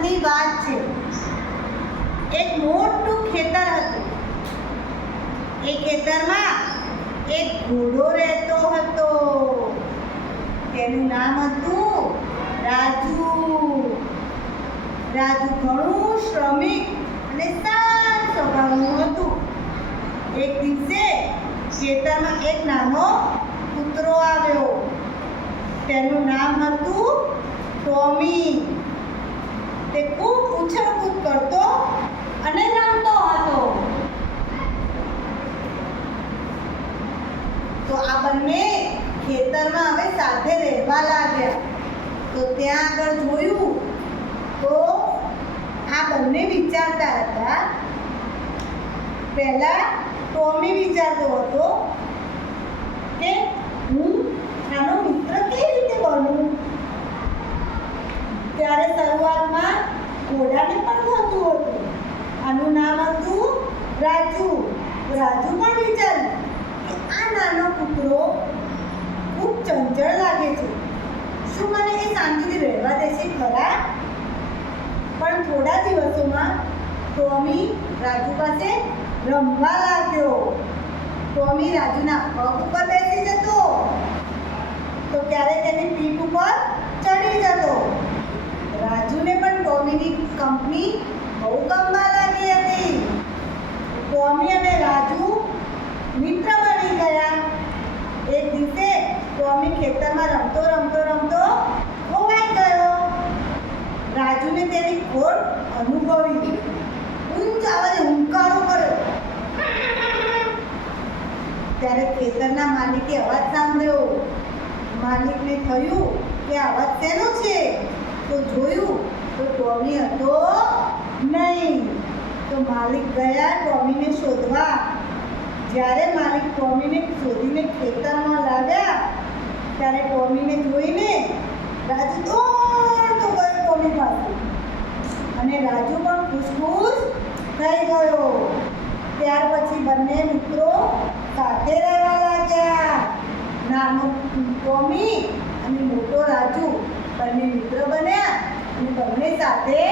વખતની વાત છે. એક મોટું ખેતર હતું. એ ખેતરમાં એક ઘોડો રહેતો હતો. તેનું નામ હતું રાજુ. રાજુ ઘણું શ્રમિક અને શાંત સ્વભાવનું હતું. એક દિવસે ખેતરમાં એક નાનો કૂતરો આવ્યો. તેનું નામ હતું ટોમી તે ખૂબ ઉછળકૂદ કરતો અને રમતો હતો તો આ બંને ખેતરમાં હવે સાથે રહેવા લાગ્યા. તો ત્યાં આગળ જોયું તો આ બંને વિચારતા હતા. પહેલા ટોમી વિચારતો હતો કે હું આનો મિત્ર કેવી રીતે બનું? ત્યારે શરૂઆતમાં ઘોડાને પણ થતું હતું. આનું નામ હતું રાજુ. રાજુ પણ વિચાર્યું કે આ નાનો કૂતરો ખૂબ ચંચળ લાગે છે શું મને એ શાંતિથી રહેવા દેશે ખરા. પણ થોડા દિવસોમાં ટોમી રાજુ પાસે રમવા લાગ્યો. ટોમી રાજુના પગ ઉપર બેસી જતો. તો ત્યારે તેની પીઠ ઉપર ચડી જતો. રાજુને પણ ટોમીની કંપની બહુ ગમવા લાગી હતી. ટોમી અને રાજુ મિત્ર બની ગયા એક દિવસે ટોમી ખેતરમાં રમતો રમતો રમતો ખોવાઈ ગયો. રાજુને તેની ખોટ અનુભવી. ઊંચ અવાજે હુંકારો કર્યો. ત્યારે ખેતરના માલિકે અવાજ સાંભળ્યો. માલિકને થયું કે અવાજ તેનો છે? તો જોયું તો ટોમી હતો નહીં. તો માલિક ગયા ટોમીને શોધવા. જ્યારે માલિક ટોમીને શોધીને ખેતરમાં લાવ્યા ત્યારે ટોમીને જોઈને રાજુ દોડતો ગયો ટોમી પાસે. અને રાજુ પણ ખુશ ખુશ થઈ ગયો. ત્યાર પછી બંને મિત્રો સાથે રહેવા લાગ્યા. નાનો ટોમી અને મોટો રાજુ બંને મિત્ર બન્યા અને બંને સાથે